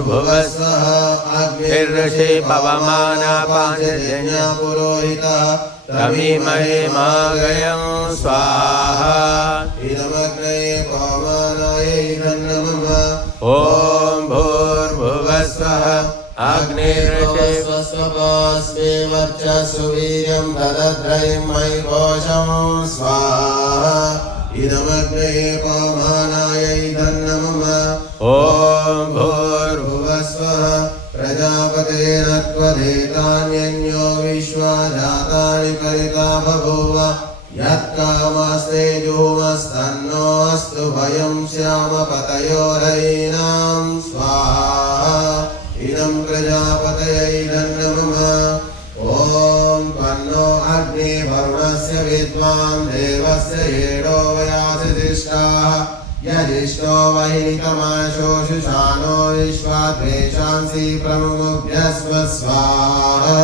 भूर्भुवस्वः अग्निर्षि पवमानापांजन्यः पुरोहितः तमीमहे मागयं स्वाहा इदमग्ने पवमानाय नमः ॐ भूर्भुवस्वः अग्निर्षि स्वस्वस्मे वर्चस्व वीर्यं ददद्रयं मयि घोषं स्वाहा इदमग्ने पवमानाय नमः ॐ भूर्भुवस्वः प्रजापतेरत्वदेतान्यो विश्वा जातानि परिता बभूव यत्कामस्ते जुमस्तन्नो अस्तु भयं श्यामपतयोरयीनां स्वाहा इदं प्रजापतये नमः ॐ त्वन्नो अग्ने वरुणस्य विद्वान् देवस्य येडो वयासिष्टाः यदिष्टो वैनिकमाशोषुषानो विश्वा द्वेषांसि प्रमुमुभ्यस्व स्वाहा